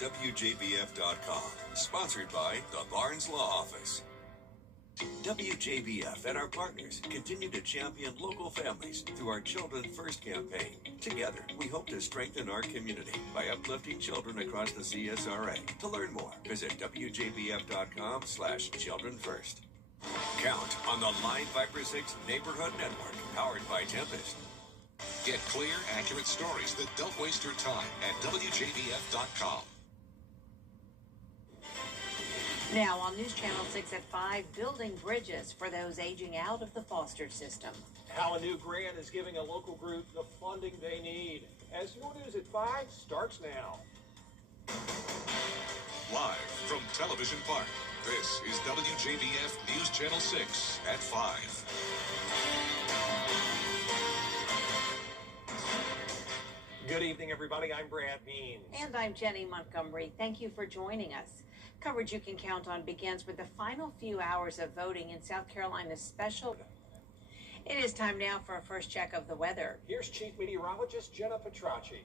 WJBF.com. Sponsored by the Barnes Law Office. WJBF and our partners continue to champion local families through our Children First campaign. Together, we hope to strengthen our community by uplifting children across the CSRA. To learn more, visit WJBF.com/Children First. Count on the Line Viper 6 Neighborhood Network, powered by Tempest. Get clear, accurate stories that don't waste your time at WJBF.com. Now on News Channel 6 at 5, building bridges for those aging out of the foster system. How a new grant is giving a local group the funding they need. As your News at 5 starts now. Live from Television Park, this is WJBF News Channel 6 at 5. Good evening, everybody. I'm Brad Means. And I'm Jenny Montgomery. Thank you for joining us. Coverage you can count on begins with the final few hours of voting in South Carolina's special. It is time now for a first check of the weather. Here's Chief Meteorologist Jenna Petracci.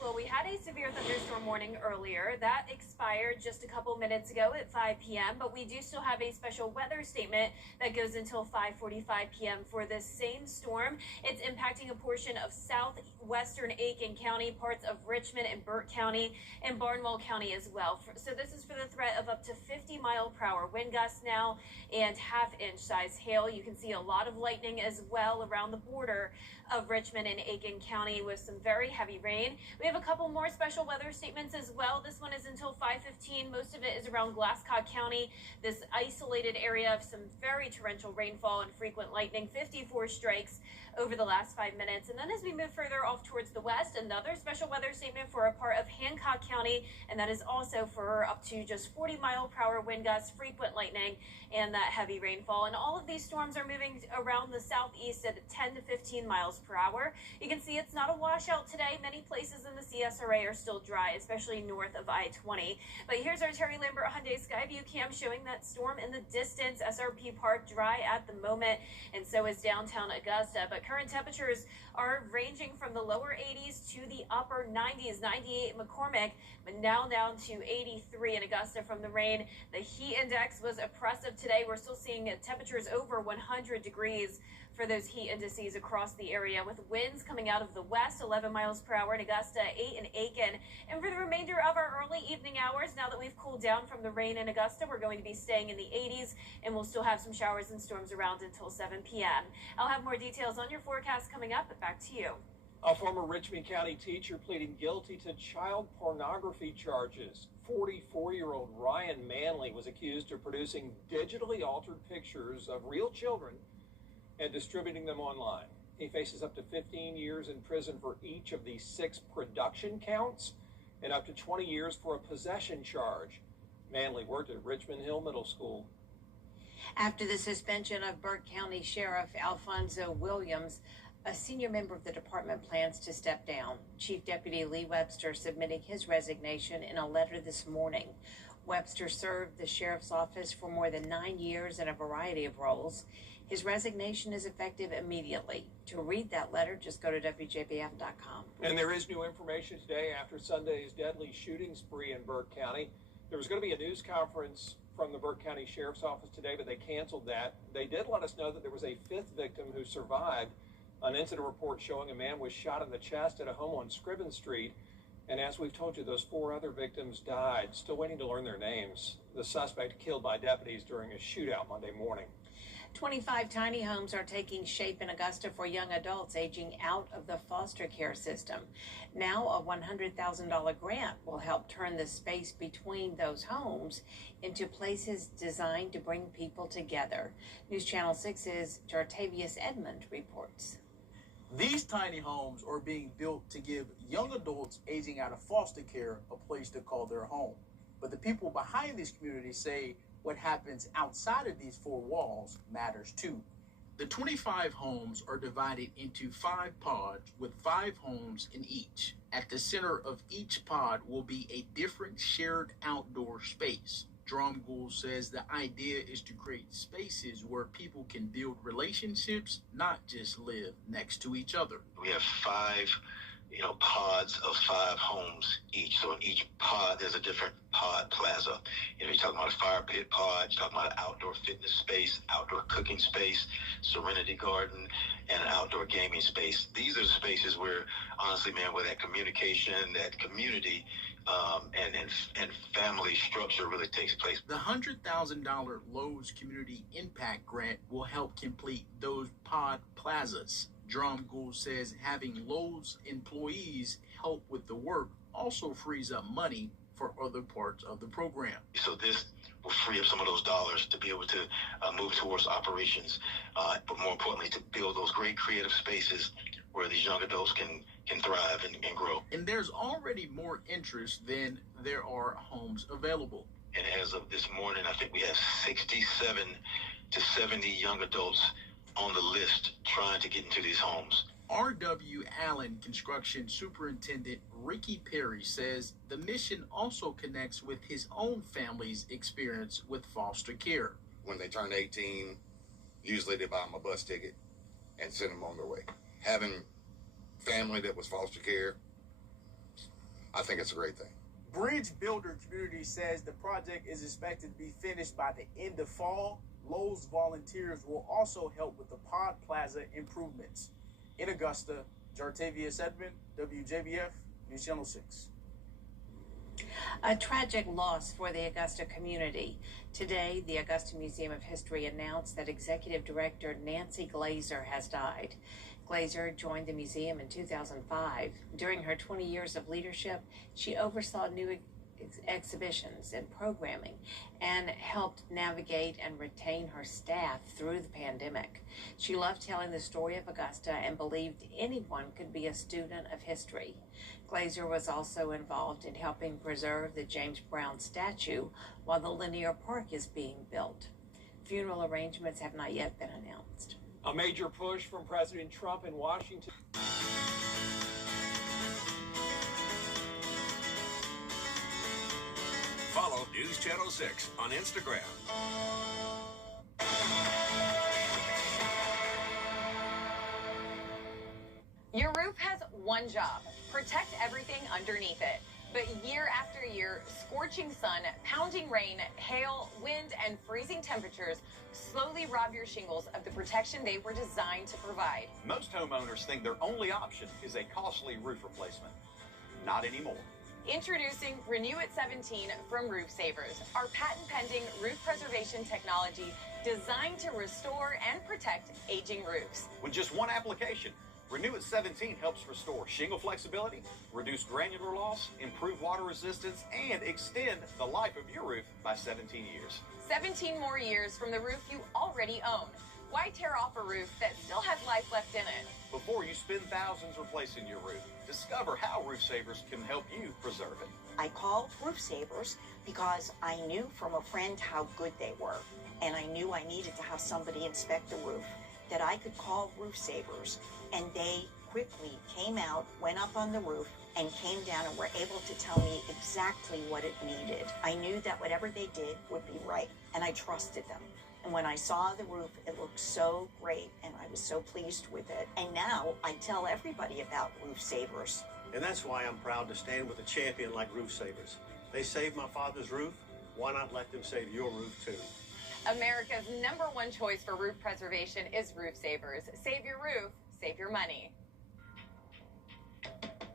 Well, we had a severe thunderstorm warning earlier. That expired just a couple minutes ago at 5 p.m., but we do still have a special weather statement that goes until 5:45 p.m. for this same storm. It's impacting a portion of southwestern Aiken County, parts of Richmond and Burt County, and Barnwell County as well. So this is for the threat of up to 50-mile-per-hour wind gusts now and half-inch size hail. You can see a lot of lightning as well around the border of Richmond and Aiken County with some very heavy rain. We have a couple more special weather statements as well. This one is until 5:15. Most of it is around Glasscock County. This isolated area of some very torrential rainfall and frequent lightning, 54 strikes over the last 5 minutes. And then as we move further off towards the west, another special weather statement for a part of Hancock County, and that is also for up to just 40-mile-per-hour wind gusts, frequent lightning, and that heavy rainfall. And all of these storms are moving around the southeast at 10 to 15 miles per hour. You can see it's not a washout today. Many places in the CSRA are still dry, especially north of I-20. But here's our Terry Lambert Hyundai Skyview cam showing that storm in the distance. SRP Park dry at the moment, and so is downtown Augusta. But current temperatures are ranging from the lower 80s to the upper 90s, 98 in McCormick, but now down to 83 in Augusta from the rain. The heat index was oppressive today. We're still seeing temperatures over 100 degrees for those heat indices across the area, with winds coming out of the west, 11 miles per hour in Augusta, 8 in Aiken. And for the remainder of our early evening hours, now that we've cooled down from the rain in Augusta, we're going to be staying in the 80s, and we'll still have some showers and storms around until 7 p.m. I'll have more details on your forecast coming up, but back to you. A former Richmond County teacher pleading guilty to child pornography charges. 44-year-old Ryan Manley was accused of producing digitally altered pictures of real children and distributing them online. He faces up to 15 years in prison for each of the 6 production counts and up to 20 years for a possession charge. Manley worked at Richmond Hill Middle School. After the suspension of Burt County Sheriff Alfonso Williams, a senior member of the department plans to step down. Chief Deputy Lee Webster submitting his resignation in a letter this morning. Webster served the sheriff's office for more than 9 years in a variety of roles. His resignation is effective immediately. To read that letter, just go to WJBF.com. And there is new information today after Sunday's deadly shooting spree in Burt County. There was going to be a news conference from the Burt County Sheriff's Office today, but they canceled that. They did let us know that there was a 5th victim who survived. An incident report showing a man was shot in the chest at a home on Scriven Street. And as we've told you, those 4 other victims died. Still waiting to learn their names. The suspect killed by deputies during a shootout Monday morning. 25 tiny homes are taking shape in Augusta for young adults aging out of the foster care system. Now a $100,000 grant will help turn the space between those homes into places designed to bring people together. News Channel 6's Jartavius Edmond reports. These tiny homes are being built to give young adults aging out of foster care a place to call their home. But the people behind these communities say what happens outside of these 4 walls matters too. The 25 homes are divided into 5 pods with 5 homes in each. At the center of each pod will be a different shared outdoor space. Drumgold says the idea is to create spaces where people can build relationships, not just live next to each other. We have 5 pods of 5 homes each. So in each pod, there's a different pod plaza. You're talking about a fire pit pod, you're talking about an outdoor fitness space, outdoor cooking space, serenity garden, and an outdoor gaming space. These are the spaces where, honestly, man, where that communication, that community, and family structure really takes place. The $100,000 Lowe's Community Impact Grant will help complete those pod plazas. Drumgold says having Lowe's employees help with the work also frees up money for other parts of the program. So this will free up some of those dollars to be able to move towards operations, but more importantly, to build those great creative spaces where these young adults can thrive and grow. And there's already more interest than there are homes available. And as of this morning, I think we have 67 to 70 young adults on the list trying to get into these homes. R.W. Allen Construction Superintendent Ricky Perry says the mission also connects with his own family's experience with foster care. When they turn 18, usually they buy them a bus ticket and send them on their way. Having family that was foster care, I think it's a great thing. Bridge Builder Community says the project is expected to be finished by the end of fall. Lowe's volunteers will also help with the Pod Plaza improvements. In Augusta, Jartavius Edmond, WJBF, News Channel 6. A tragic loss for the Augusta community. Today, the Augusta Museum of History announced that Executive Director Nancy Glazer has died. Glazer joined the museum in 2005. During her 20 years of leadership, she oversaw new exhibitions and programming and helped navigate and retain her staff through the pandemic. She loved telling the story of Augusta and believed anyone could be a student of history. Glazer was also involved in helping preserve the James Brown statue while the linear park is being built. Funeral arrangements have not yet been announced. A major push from President Trump in Washington. Follow News Channel 6 on Instagram. Your roof has one job: protect everything underneath it. But year after year, scorching sun, pounding rain, hail, wind, and freezing temperatures slowly rob your shingles of the protection they were designed to provide. Most homeowners think their only option is a costly roof replacement. Not anymore. Introducing Renew It 17 from Roof Savers, our patent-pending roof preservation technology designed to restore and protect aging roofs. With just one application, Renew It 17 helps restore shingle flexibility, reduce granular loss, improve water resistance, and extend the life of your roof by 17 years. 17 more years from the roof you already own. Why tear off a roof that still has life left in it? Before you spend thousands replacing your roof, discover how Roof Savers can help you preserve it. I called Roof Savers because I knew from a friend how good they were, and I knew I needed to have somebody inspect the roof, that I could call Roof Savers, and they quickly came out, went up on the roof, and came down and were able to tell me exactly what it needed. I knew that whatever they did would be right, and I trusted them. And when I saw the roof, it looked so great, and I was so pleased with it. And now I tell everybody about Roof Savers. And that's why I'm proud to stand with a champion like Roof Savers. They saved my father's roof. Why not let them save your roof too? America's #1 choice for roof preservation is Roof Savers. Save your roof, save your money.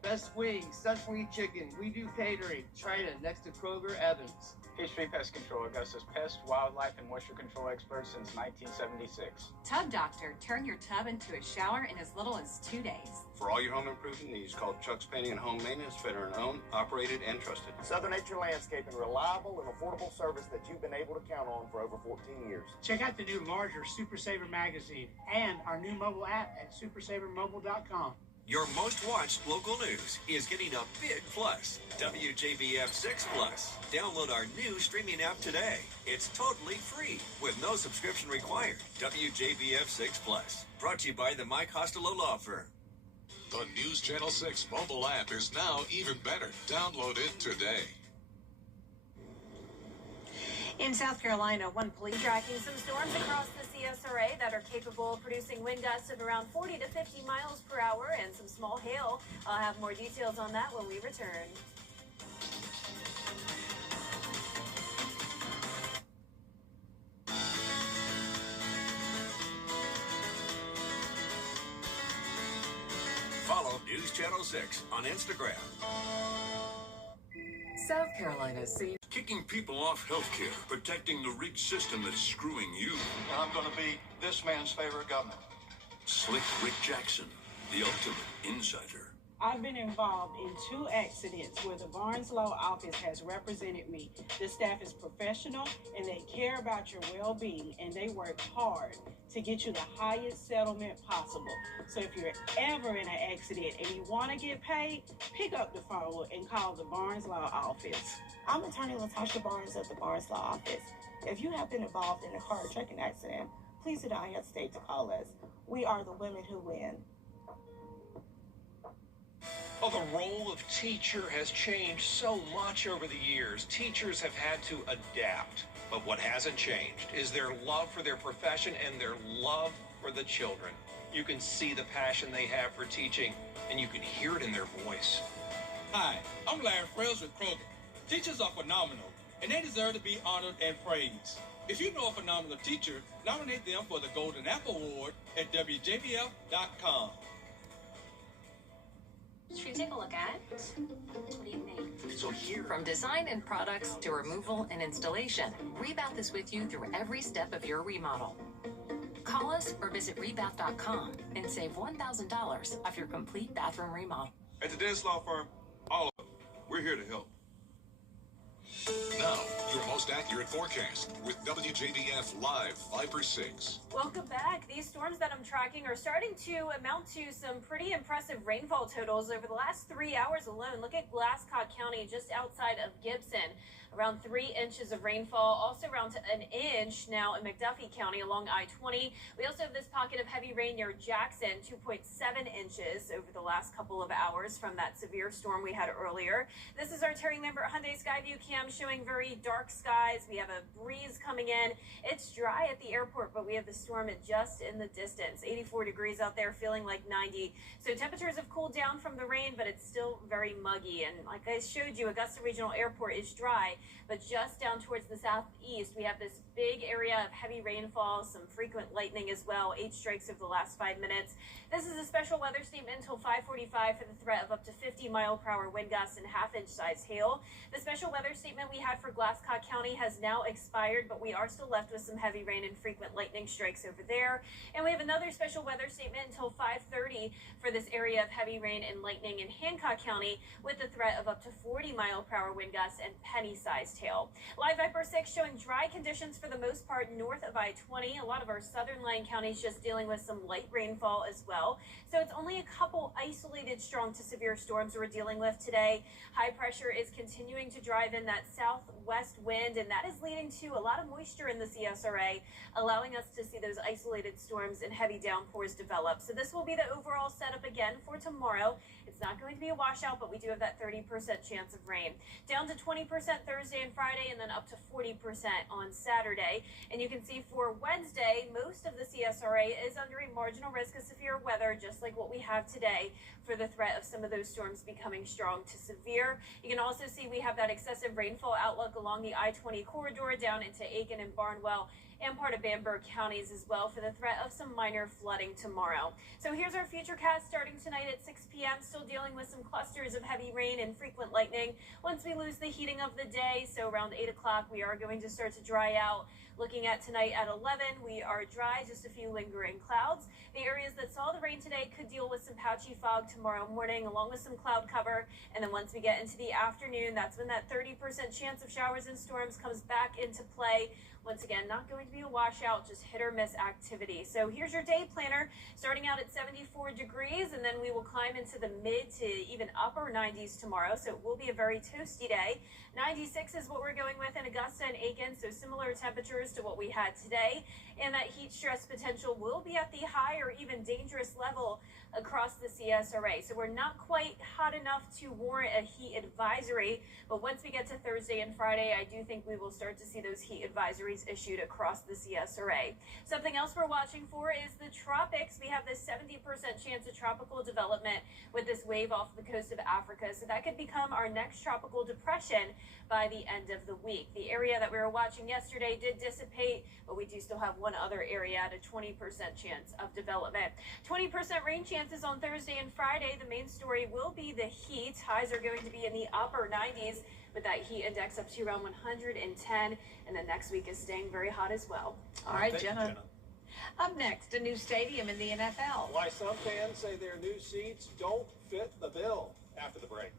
Best Wings, Sesame Chicken. We do catering. China, next to Kroger, Evans. History Pest Control, Augusta's pest, wildlife, and moisture control expert since 1976. Tub Doctor, turn your tub into a shower in as little as 2 days. For all your home improvement needs, call Chuck's Painting and Home Maintenance, veteran-owned, operated, and trusted. Southern Nature Landscaping, reliable and affordable service that you've been able to count on for over 14 years. Check out the new larger Super Saver magazine and our new mobile app at supersavermobile.com. Your most watched local news is getting a big plus. WJBF 6 Plus. Download our new streaming app today. It's totally free with no subscription required. WJBF 6 Plus. Brought to you by the Mike Costello Law Firm. The News Channel 6 mobile app is now even better. Download it today. In South Carolina, one police tracking some storms across the CSRA that are capable of producing wind gusts of around 40 to 50 miles per hour and some small hail. I'll have more details on that when we return. Follow News Channel 6 on Instagram. South Carolina sees kicking people off healthcare, protecting the rigged system that's screwing you. And I'm going to be this man's favorite governor. Slick Rick Jackson, the ultimate insider. I've been involved in 2 accidents where the Barnes Law Office has represented me. The staff is professional and they care about your well-being, and they work hard to get you the highest settlement possible. So if you're ever in an accident and you want to get paid, pick up the phone and call the Barnes Law Office. I'm attorney Latasha Barnes of the Barnes Law Office. If you have been involved in a car or trucking accident, please do not hesitate to call us. We are the women who win. Well, the role of teacher has changed so much over the years. Teachers have had to adapt. But what hasn't changed is their love for their profession and their love for the children. You can see the passion they have for teaching, and you can hear it in their voice. Hi, I'm Larry Frails with Kroger. Teachers are phenomenal, and they deserve to be honored and praised. If you know a phenomenal teacher, nominate them for the Golden Apple Award at WJBF.com. Should we take a look at? What do you think? So here, from design and products to removal and installation, Rebath is with you through every step of your remodel. Call us or visit Rebath.com and save $1,000 off your complete bathroom remodel. At the Dennis Law Firm, all of us, we're here to help. Now, your most accurate forecast with WJBF Live 5 for 6. Welcome back. These storms that I'm tracking are starting to amount to some pretty impressive rainfall totals over the last 3 hours alone. Look at Glasscock County just outside of Gibson. Around 3 inches of rainfall, also around an inch now in McDuffie County along I-20. We also have this pocket of heavy rain near Jackson, 2.7 inches over the last couple of hours from that severe storm we had earlier. This is our Terry Lambert Hyundai Skyview cam showing very dark skies. We have a breeze coming in. It's dry at the airport, but we have the storm just in the distance. 84 degrees out there, feeling like 90. So temperatures have cooled down from the rain, but it's still very muggy. And like I showed you, Augusta Regional Airport is dry. But just down towards the southeast, we have this big area of heavy rainfall, some frequent lightning as well, 8 strikes over the last 5 minutes. This is a special weather statement until 5:45 for the threat of up to 50-mile-per-hour wind gusts and half-inch size hail. The special weather statement we had for Glasscock County has now expired, but we are still left with some heavy rain and frequent lightning strikes over there. And we have another special weather statement until 5:30 for this area of heavy rain and lightning in Hancock County with the threat of up to 40-mile-per-hour wind gusts and penny-sized hail. Live Viper 6 showing dry conditions for the most part north of I-20. A lot of our southern line counties just dealing with some light rainfall as well. So it's only a couple isolated strong to severe storms we're dealing with today. High pressure is continuing to drive in that southwest wind, and that is leading to a lot of moisture in the CSRA, allowing us to see those isolated storms and heavy downpours develop. So this will be the overall setup again for tomorrow. It's not going to be a washout, but we do have that 30% chance of rain. Down to 20% Thursday and Friday, and then up to 40% on Saturday. And you can see for Wednesday, most of the CSRA is under a marginal risk of severe weather, just like what we have today, for the threat of some of those storms becoming strong to severe. You can also see we have that excessive rainfall outlook along the I-20 corridor down into Aiken and Barnwell and part of Bamberg counties as well for the threat of some minor flooding tomorrow. So here's our futurecast starting tonight at 6 p.m. Still dealing with some clusters of heavy rain and frequent lightning. Once we lose the heating of the day, so around 8 o'clock, we are going to start to dry out. Looking at tonight at 11, we are dry, just a few lingering clouds. The areas that saw the rain today could deal with some patchy fog tomorrow morning, along with some cloud cover. And then once we get into the afternoon, that's when that 30% chance of showers and storms comes back into play. Once again, not going going to be a washout, just hit or miss activity. So here's your day planner, starting out at 74 degrees, and then we will climb into the mid to even upper 90s tomorrow. So it will be a very toasty day. 96 is what we're going with in Augusta and Aiken, so similar temperatures to what we had today. And that heat stress potential will be at the high or even dangerous level across the CSRA. So we're not quite hot enough to warrant a heat advisory, but once we get to Thursday and Friday, I do think we will start to see those heat advisories issued across the CSRA. Something else we're watching for is the tropics. We have this 70% chance of tropical development with this wave off the coast of Africa. So that could become our next tropical depression by the end of the week. The area that we were watching yesterday did dissipate, but we do still have one other area at a 20% chance of development. 20% rain chances on Thursday and Friday. The main story will be the heat. Highs are going to be in the upper 90s with that heat index up to around 110. And then next week is staying very hot as well. All right, Jenna. Up next, a new stadium in the NFL. Why some fans say their new seats don't fit the bill. After the break.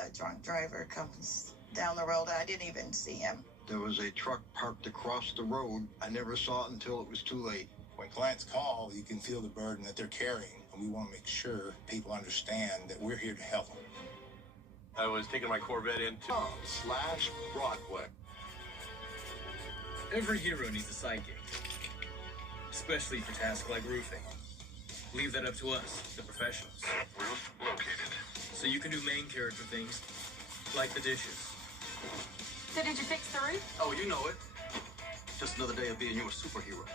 A drunk driver comes down the road. I didn't even see him. There was a truck parked across the road. I never saw it until it was too late. When clients call, you can feel the burden that they're carrying, and we want to make sure people understand that we're here to help them. I was taking my Corvette into /Broadway. Every hero needs a sidekick, especially for tasks like roofing. Leave that up to us, the professionals. Roof located. So you can do main character things, like the dishes. So did you fix the roof? Oh, you know it. Just another day of being your superhero.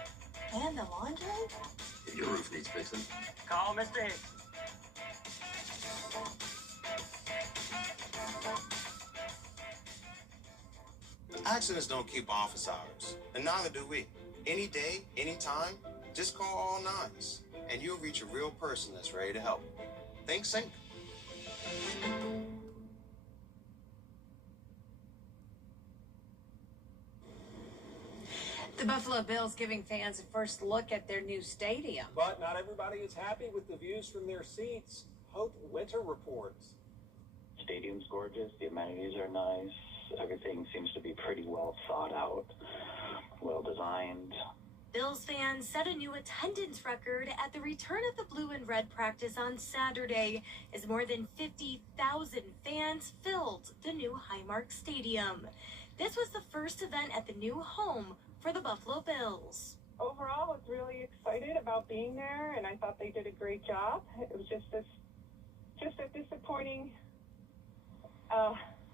And the laundry? Your roof needs fixing. Call Mr. Hicks. Accidents don't keep office hours, and neither do we. Any day, anytime, just call all nines, and you'll reach a real person that's ready to help. Think Sync. The Buffalo Bills giving fans a first look at their new stadium. But not everybody is happy with the views from their seats. Hope Winter reports. Stadium's gorgeous. The amenities are nice. Everything seems to be pretty well thought out, well designed. Bills fans set a new attendance record at the return of the blue and red practice on Saturday, as more than 50,000 fans filled the new Highmark Stadium. This was the first event at the new home for the Buffalo Bills. Overall, I was really excited about being there, and I thought they did a great job. It was just a disappointing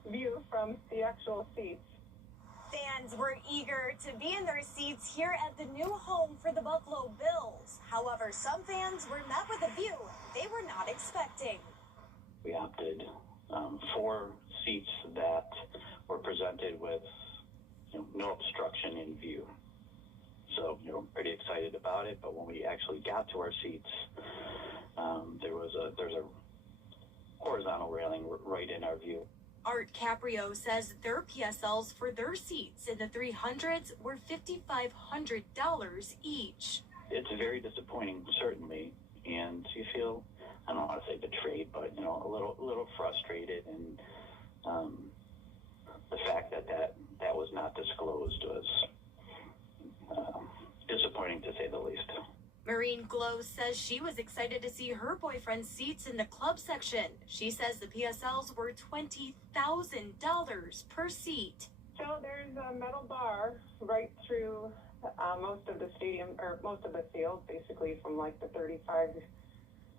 view from the actual seats. Fans were eager to be in their seats here at the new home for the Buffalo Bills. However, some fans were met with a view they were not expecting. We opted for seats that were presented with no obstruction in view. So, pretty excited about it. But when we actually got to our seats, there's a horizontal railing right in our view. Art Caprio says their PSLs for their seats in the 300s were $5,500 each. It's very disappointing, certainly, and you feel, I don't want to say betrayed, but a little frustrated, and the fact that was not disclosed was disappointing to say the least. Maureen Glow says she was excited to see her boyfriend's seats in the club section. She says the PSLs were $20,000 per seat. So there's a metal bar right through most of the stadium, or most of the field, basically from like the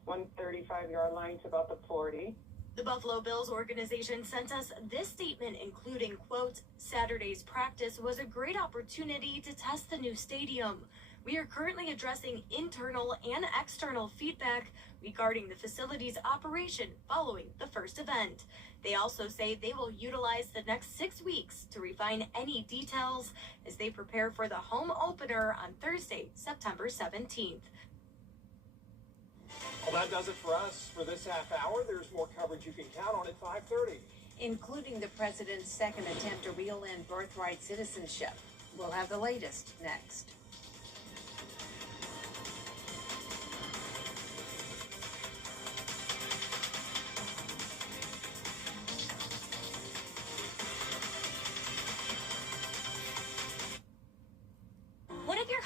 135-yard line to about the 40. The Buffalo Bills organization sent us this statement, including, quote, Saturday's practice was a great opportunity to test the new stadium. We are currently addressing internal and external feedback regarding the facility's operation following the first event. They also say they will utilize the next 6 weeks to refine any details as they prepare for the home opener on Thursday, September 17th. Well, that does it for us for this half hour. There's more coverage you can count on at 5:30. Including the president's second attempt to reel in birthright citizenship. We'll have the latest next.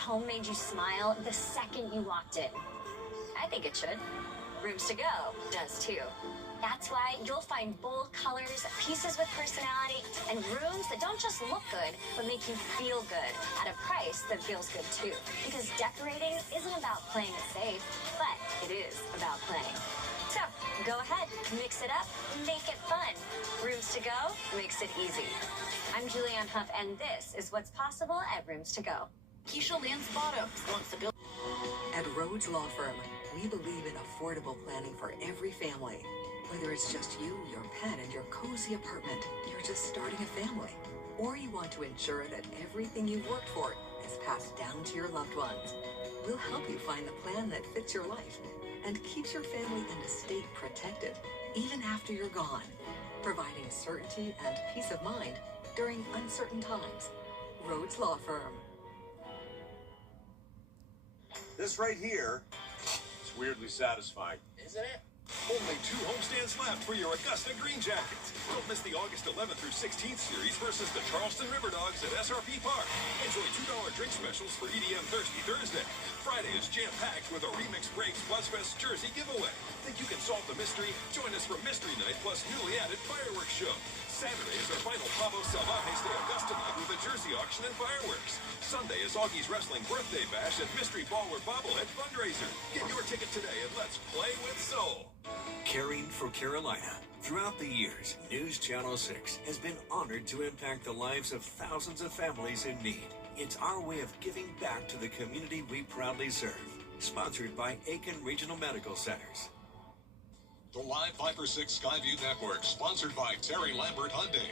home made you smile the second you walked in? I think it should. Rooms to Go does too. That's why you'll find bold colors, pieces with personality, and rooms that don't just look good, but make you feel good at a price that feels good too. Because decorating isn't about playing it safe, but it is about playing. So, go ahead, mix it up, make it fun. Rooms to Go makes it easy. I'm Julianne Huff, and this is what's possible at Rooms to Go. Keisha Lance Bottoms wants to build. At Rhodes Law Firm, we believe in affordable planning for every family. Whether it's just you, your pet, and your cozy apartment, you're just starting a family, or you want to ensure that everything you've worked for is passed down to your loved ones. We'll help you find the plan that fits your life and keeps your family and estate protected, even after you're gone, providing certainty and peace of mind during uncertain times. Rhodes Law Firm. This right here is weirdly satisfying. Isn't it? Only 2 homestands left for your Augusta Green Jackets. Don't miss the August 11th through 16th series versus the Charleston River Dogs at SRP Park. Enjoy $2 drink specials for EDM Thirsty Thursday. Friday is jam-packed with a Remix Breaks Buzzfest jersey giveaway. Think you can solve the mystery? Join us for Mystery Night plus newly added fireworks show. Saturday is our final Pavo Salvajes de Augusta night with a jersey auction and fireworks. Sunday is Augie's Wrestling Birthday Bash and Mystery Baller Bobblehead Fundraiser. Get your ticket today and let's play with soul. Caring for Carolina. Throughout the years, News Channel 6 has been honored to impact the lives of thousands of families in need. It's our way of giving back to the community we proudly serve. Sponsored by Aiken Regional Medical Centers. The Live 5/6 Skyview Network, sponsored by Terry Lambert Hyundai.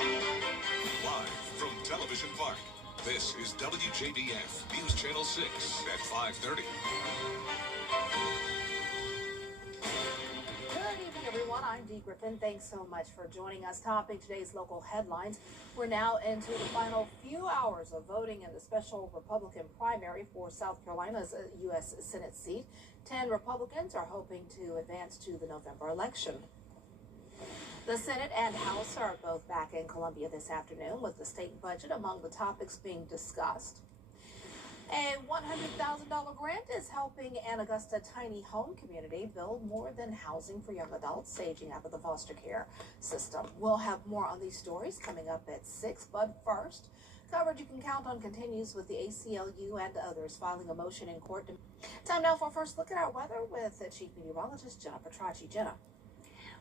Live from Television Park, this is WJBF News Channel 6 at 5:30. Good evening, everyone. I'm Dee Griffin. Thanks so much for joining us. Topping today's local headlines, we're now into the final few hours of voting in the special Republican primary for South Carolina's U.S. Senate seat. 10 Republicans are hoping to advance to the November election. The Senate and House are both back in Columbia this afternoon, with the state budget among the topics being discussed. A $100,000 grant is helping an Augusta tiny home community build more than housing for young adults aging out of the foster care system. We'll have more on these stories coming up at 6, but first, coverage you can count on continues with the ACLU and others filing a motion in court. Time now for a first look at our weather with Chief Meteorologist Jenna Petracci. Jenna.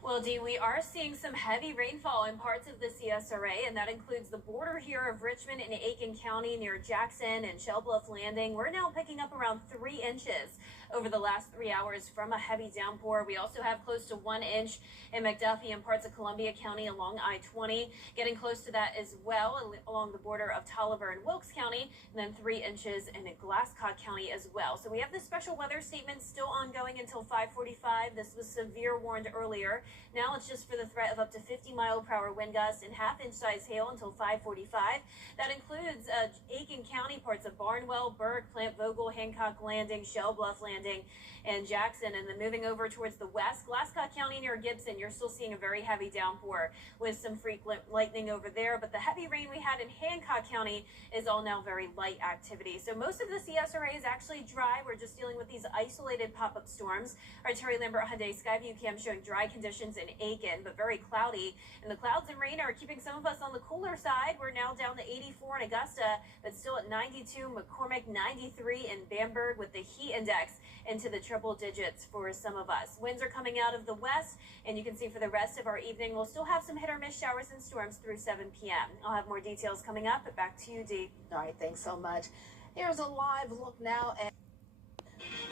Well, Dee, we are seeing some heavy rainfall in parts of the CSRA, and that includes the border here of Richmond and Aiken County near Jackson and Shell Bluff Landing. We're now picking up around 3 inches over the last 3 hours from a heavy downpour. We also have close to 1 inch in McDuffie and parts of Columbia County along I-20, getting close to that as well along the border of Tolliver and Wilkes County, and then 3 inches in Glasscock County as well. So we have this special weather statement still ongoing until 5:45. This was severe warned earlier. Now it's just for the threat of up to 50-mile-per-hour wind gusts and half-inch size hail until 5:45. That includes Aiken County, parts of Barnwell, Burke, Plant Vogel, Hancock Landing, Shell Bluff Landing, and Jackson. And then moving over towards the west, Glasscock County near Gibson, you're still seeing a very heavy downpour with some frequent lightning over there. But the heavy rain we had in Hancock County is all now very light activity. So most of the CSRA is actually dry. We're just dealing with these isolated pop-up storms. Our Terry Lambert Hyundai Skyview cam showing dry conditions in Aiken, but very cloudy. And the clouds and rain are keeping some of us on the cooler side. We're now down to 84 in Augusta, but still at 92, McCormick 93 in Bamberg, with the heat index into the triple digits for some of us. Winds are coming out of the west, and you can see for the rest of our evening, we'll still have some hit or miss showers and storms through 7 p.m. I'll have more details coming up, but back to you, Dee. All right, thanks so much. Here's a live look now at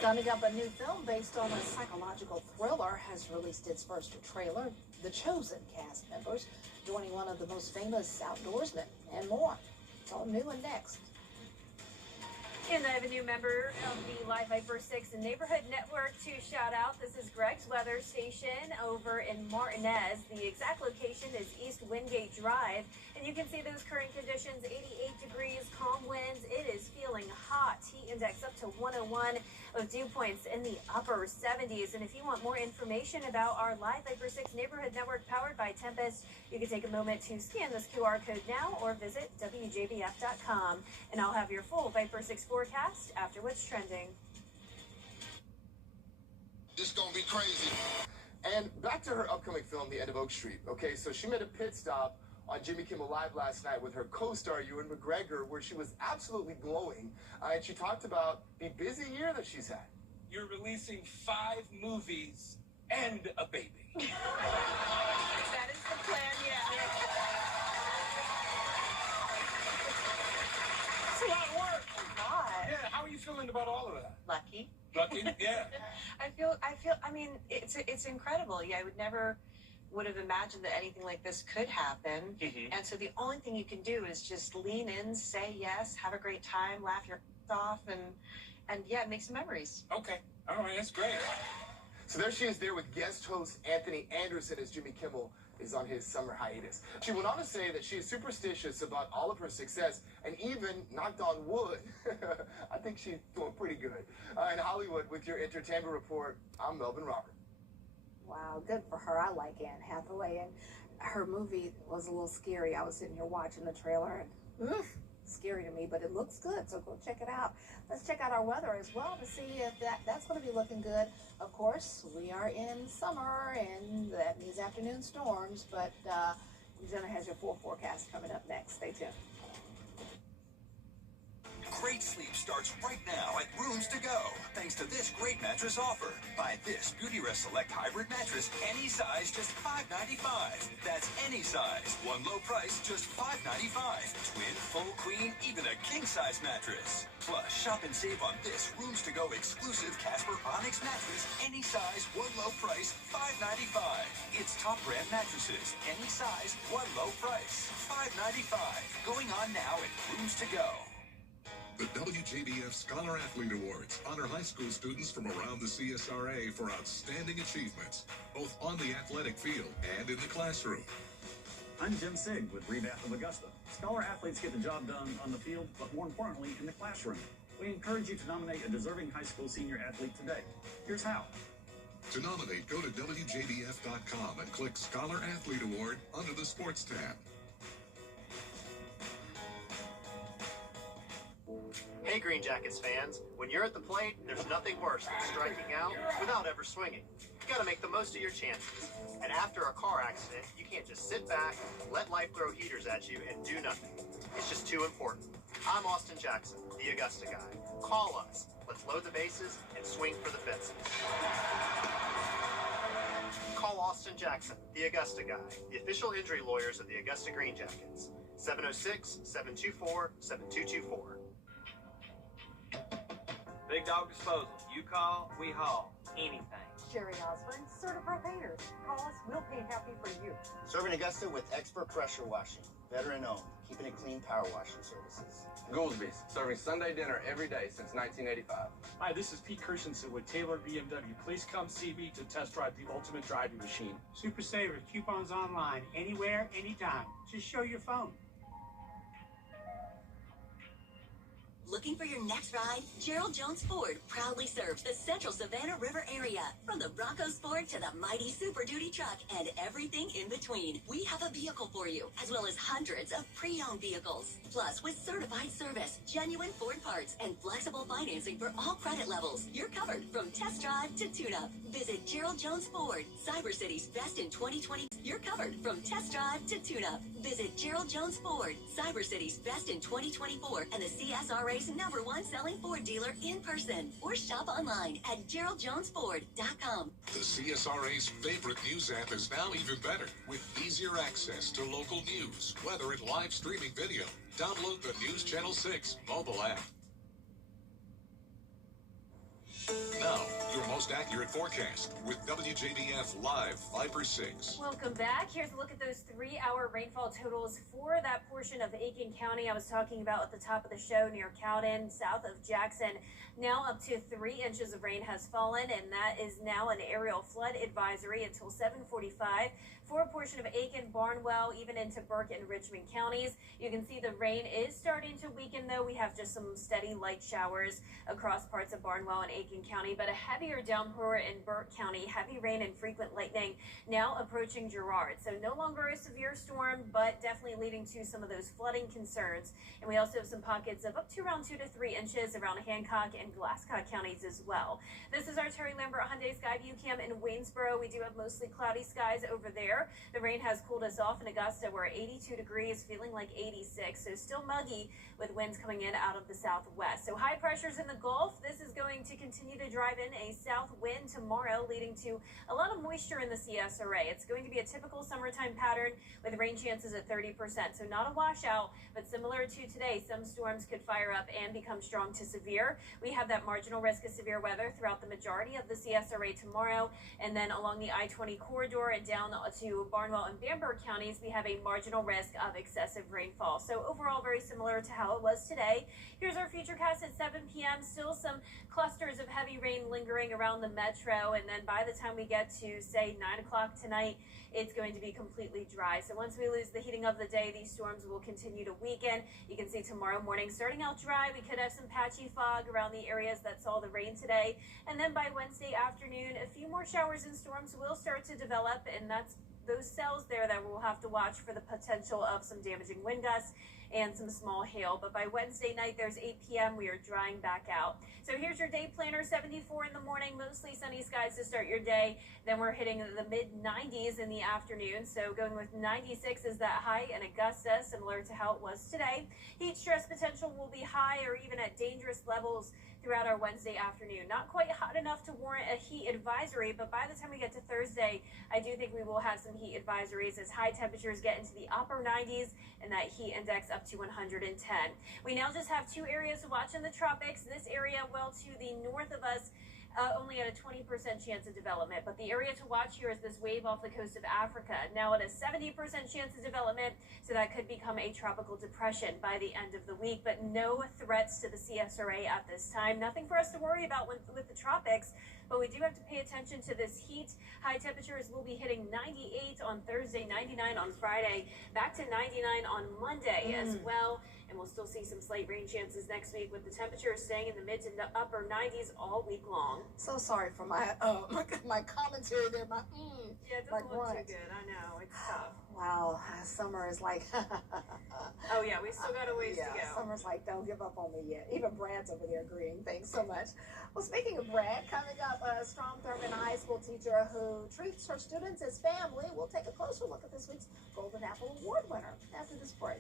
coming up. A new film based on a psychological thriller has released its first trailer. The Chosen cast members joining one of the most famous outdoorsmen and more. It's all new and next. And I have a new member of the Live 5/6 Neighborhood Network to shout out. This is Greg's weather station over in Martinez. The exact location is East Wingate Drive. And you can see those current conditions, 88 degrees, calm winds. It is feeling hot. Heat index up to 101 with dew points in the upper 70s. And if you want more information about our live Viper 6 neighborhood network powered by Tempest, you can take a moment to scan this QR code now or visit WJBF.com. And I'll have your full Viper 6 forecast after what's trending. It's gonna be crazy. And back to her upcoming film, The End of Oak Street. Okay, so she made a pit stop on Jimmy Kimmel Live last night with her co-star Ewan McGregor, where she was absolutely glowing, and she talked about the busy year that she's had. You're releasing 5 movies and a baby. That is the plan, yeah. It's a lot of work. A lot. Yeah, how are you feeling about all of that? Lucky. Lucky? Yeah. I mean, it's incredible. Yeah, I would have imagined that anything like this could happen. Mm-hmm. And so the only thing you can do is just lean in, say yes, have a great time, laugh your off, and yeah, make some memories. Okay. All right, that's great. So there she is there with guest host Anthony Anderson as Jimmy Kimmel is on his summer hiatus. She went on to say that she is superstitious about all of her success and even knocked on wood. I think she's doing pretty good. In Hollywood, with your entertainment report, I'm Melvin Robert. Wow, good for her. I like Anne Hathaway, and her movie was a little scary. I was sitting here watching the trailer, and scary to me, but it looks good, so go check it out. Let's check out our weather as well to see if that's going to be looking good. Of course, we are in summer, and that means afternoon storms, but Jenna has your full forecast coming up next. Stay tuned. Great sleep starts right now at Rooms to Go, thanks to this great mattress offer. Buy this Beautyrest Select Hybrid mattress, any size, just $5.95. That's any size. One low price, just $5.95. Twin, full, queen, even a king-size mattress. Plus, shop and save on this Rooms to Go exclusive Casper Onyx mattress, any size, one low price, $5.95. It's top brand mattresses, any size, one low price, $5.95. Going on now at Rooms to Go. The WJBF Scholar Athlete Awards honor high school students from around the CSRA for outstanding achievements, both on the athletic field and in the classroom. I'm Jim Sigg with Rebath of Augusta. Scholar athletes get the job done on the field, but more importantly, in the classroom. We encourage you to nominate a deserving high school senior athlete today. Here's how. To nominate, go to WJBF.com and click Scholar Athlete Award under the Sports tab. Hey Green Jackets fans, when you're at the plate, there's nothing worse than striking out without ever swinging. You gotta make the most of your chances. And after a car accident, you can't just sit back, let life throw heaters at you, and do nothing. It's just too important. I'm Austin Jackson, the Augusta guy. Call us. Let's load the bases and swing for the fences. Call Austin Jackson, the Augusta guy, the official injury lawyers of the Augusta Green Jackets. 706-724-7224. Big Dog Disposal. You call, we haul. Anything. Sherry Osborne, Certified Painters. Call us, we'll paint happy for you. Serving Augusta with expert pressure washing. Veteran owned. Keeping it clean power washing services. Goolsby's, serving Sunday dinner every day since 1985. Hi, this is Pete Kirshenson with Taylor BMW. Please come see me to test drive the ultimate driving machine. Super Saver, coupons online, anywhere, anytime. Just show your phone. Looking for your next ride? Gerald Jones Ford proudly serves the central Savannah River area. From the Bronco Sport to the mighty Super Duty truck and everything in between. We have a vehicle for you, as well as hundreds of pre-owned vehicles. Plus, with certified service, genuine Ford parts, and flexible financing for all credit levels, you're covered from test drive to tune-up. Visit Gerald Jones Ford, Cyber City's best in 2020. You're covered from test drive to tune-up. Visit Gerald Jones Ford, Cyber City's best in 2024, and the CSRA's #1 selling Ford dealer in person, or shop online at GeraldJonesFord.com. The CSRA's favorite news app is now even better with easier access to local news, weather, and live streaming video. Download the News Channel 6 mobile app. Now, your most accurate forecast with WJBF Live Viper 6. Welcome back. Here's a look at those 3-hour rainfall totals for that portion of Aiken County I was talking about at the top of the show near Cowden, south of Jackson. Now up to 3 inches of rain has fallen, and that is now an aerial flood advisory until 7:45 for a portion of Aiken, Barnwell, even into Burke and Richmond counties. You can see the rain is starting to weaken, though. We have just some steady light showers across parts of Barnwell and Aiken County, but a heavier downpour in Burke County, heavy rain and frequent lightning now approaching Girard. So no longer a severe storm, but definitely leading to some of those flooding concerns. And we also have some pockets of up to around 2 to 3 inches around Hancock and Glasscock counties as well. This is our Terry Lambert Hyundai Skyview Cam in Waynesboro. We do have mostly cloudy skies over there. The rain has cooled us off in Augusta. We're at 82 degrees, feeling like 86, so still muggy with winds coming in out of the southwest. So high pressures in the Gulf. This is going to continue to drive in a south wind tomorrow, leading to a lot of moisture in the CSRA. It's going to be a typical summertime pattern with rain chances at 30%, so not a washout, but similar to today, some storms could fire up and become strong to severe. We have that marginal risk of severe weather throughout the majority of the CSRA tomorrow, and then along the I-20 corridor and down to Barnwell and Bamberg counties, we have a marginal risk of excessive rainfall. So overall, very similar to how it was today. Here's our futurecast at 7 p.m. Still some clusters of heavy rain lingering around the metro, and then by the time we get to, say, 9 o'clock tonight, it's going to be completely dry. So once we lose the heating of the day, these storms will continue to weaken. You can see tomorrow morning starting out dry. We could have some patchy fog around the areas that saw the rain today. And then by Wednesday afternoon, a few more showers and storms will start to develop, and that's those cells there that we'll have to watch for the potential of some damaging wind gusts and some small hail. But by Wednesday night, there's 8 p.m. We are drying back out. So here's your day planner: 74 in the morning, mostly sunny skies to start your day. Then we're hitting the mid-90s in the afternoon. So going with 96 is that high in Augusta, similar to how it was today. Heat stress potential will be high or even at dangerous levels throughout our Wednesday afternoon. Not quite hot enough to warrant a heat advisory, but by the time we get to Thursday, I do think we will have some heat advisories as high temperatures get into the upper 90s and that heat index up to 110. We now just have 2 areas to watch in the tropics. This area well to the north of us, only at a 20% chance of development. But the area to watch here is this wave off the coast of Africa. Now at a 70% chance of development, so that could become a tropical depression by the end of the week. But no threats to the CSRA at this time. Nothing for us to worry about with the tropics. But we do have to pay attention to this heat. High temperatures will be hitting 98 on Thursday, 99 on Friday, back to 99 on Monday as well. And we'll still see some slight rain chances next week, with the temperatures staying in the mid to upper 90s all week long. So sorry for my my commentary there. Yeah, it doesn't look too good. I know, it's tough. Wow, summer is like. Oh yeah, we still got a ways to go. Summer's like, don't give up on me yet. Even Brad's over there agreeing. Thanks so much. Well, speaking of Brad, coming up, a Strom Thurmond High School teacher who treats her students as family. We'll take a closer look at this week's Golden Apple Award winner after this break.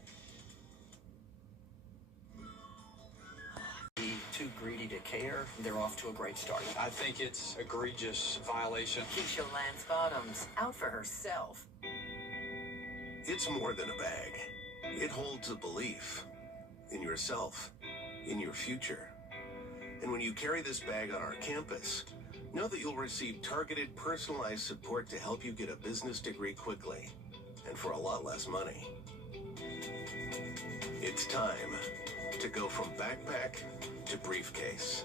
Too greedy to care, they're off to a great start. I think it's egregious violation. Keisha Lance Bottoms out for herself. It's more than a bag. It holds a belief in yourself, in your future. And when you carry this bag on our campus, know that you'll receive targeted, personalized support to help you get a business degree quickly and for a lot less money. It's time to go from backpack to briefcase.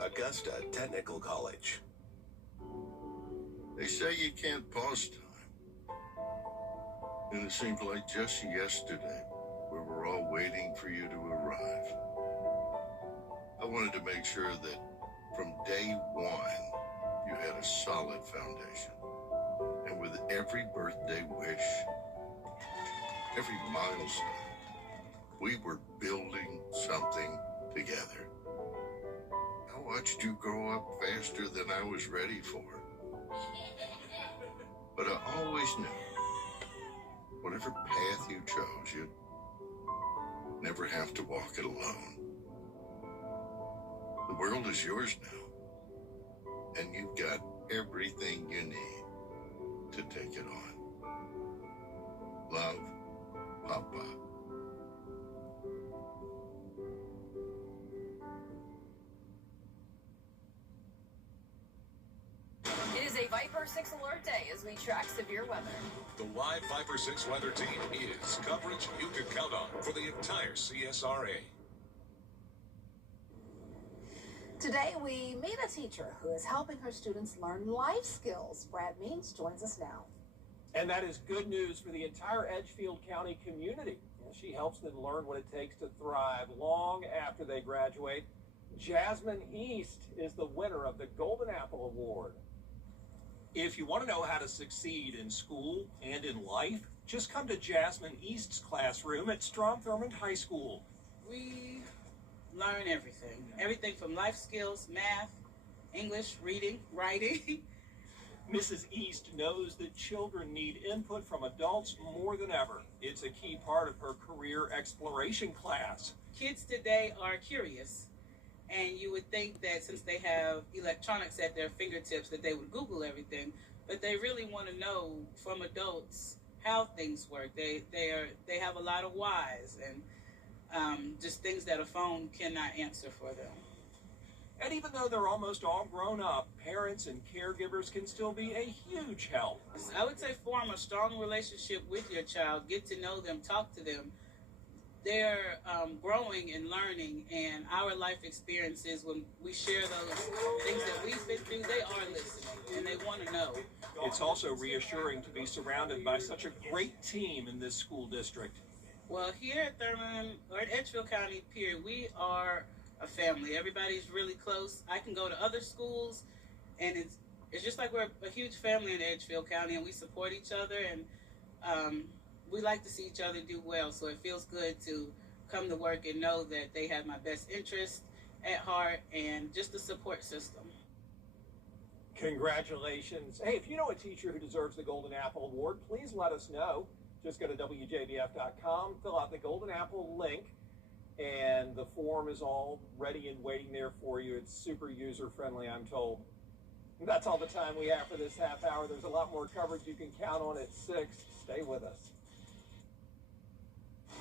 Augusta Technical College. They say you can't pause time. And it seems like just yesterday we were all waiting for you to arrive. I wanted to make sure that from day one you had a solid foundation. And with every birthday wish, every milestone, we were building something together. I watched you grow up faster than I was ready for. But I always knew, whatever path you chose, you'd never have to walk it alone. The world is yours now, and you've got everything you need to take it on. Love, Papa. is a Viper 6 alert day as we track severe weather. The live Viper 6 weather team is coverage you can count on for the entire CSRA. Today, we meet a teacher who is helping her students learn life skills. Brad Means joins us now. And that is good news for the entire Edgefield County community. She helps them learn what it takes to thrive long after they graduate. Jasmine East is the winner of the Golden Apple Award. If you want to know how to succeed in school and in life, just come to Jasmine East's classroom at Strom Thurmond High School. We learn everything. Everything from life skills, math, English, reading, writing. Mrs. East knows that children need input from adults more than ever. It's a key part of her career exploration class. Kids today are curious, and you would think that since they have electronics at their fingertips that they would Google everything, but they really want to know from adults how things work. They have a lot of whys and just things that a phone cannot answer for them. And even though they're almost all grown up, parents and caregivers can still be a huge help. I would say form a strong relationship with your child. Get to know them, talk to them. They're growing and learning, and our life experiences, when we share those things that we've been through, they are listening, and they want to know. It's also reassuring to be surrounded by such a great team in this school district. Well, here at Thurmond, or at Edgefield County, period, we are a family. Everybody's really close. I can go to other schools, and it's just like we're a huge family in Edgefield County, and we support each other, and we like to see each other do well. So it feels good to come to work and know that they have my best interest at heart and just the support system. Congratulations. Hey, if you know a teacher who deserves the Golden Apple Award, please let us know. Just go to WJBF.com, fill out the Golden Apple link, and the form is all ready and waiting there for you. It's super user-friendly, I'm told. And that's all the time we have for this half hour. There's a lot more coverage you can count on at 6. Stay with us.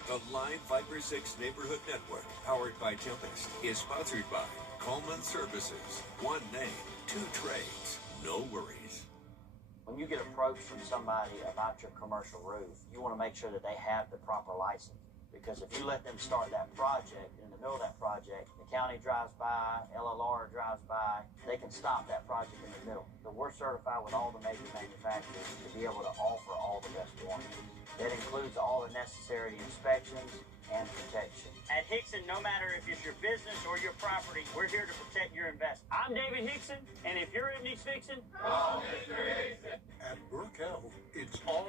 The live Viper 6 Neighborhood Network, powered by Tempest, is sponsored by Coleman Services. One name, two trades, no worries. When you get approached from somebody about your commercial roof, you want to make sure that they have the proper license. Because if you let them start that project, in the middle of that project, the county drives by, LLR drives by, they can stop that project in the middle. So we're certified with all the major manufacturers to be able to offer all the best warranties. That includes all the necessary inspections and protection. At Hickson, no matter if it's your business or your property, we're here to protect your investment. I'm David Hickson, and if your roof needs fixing, call Mr. Hickson. At Burkell, it's all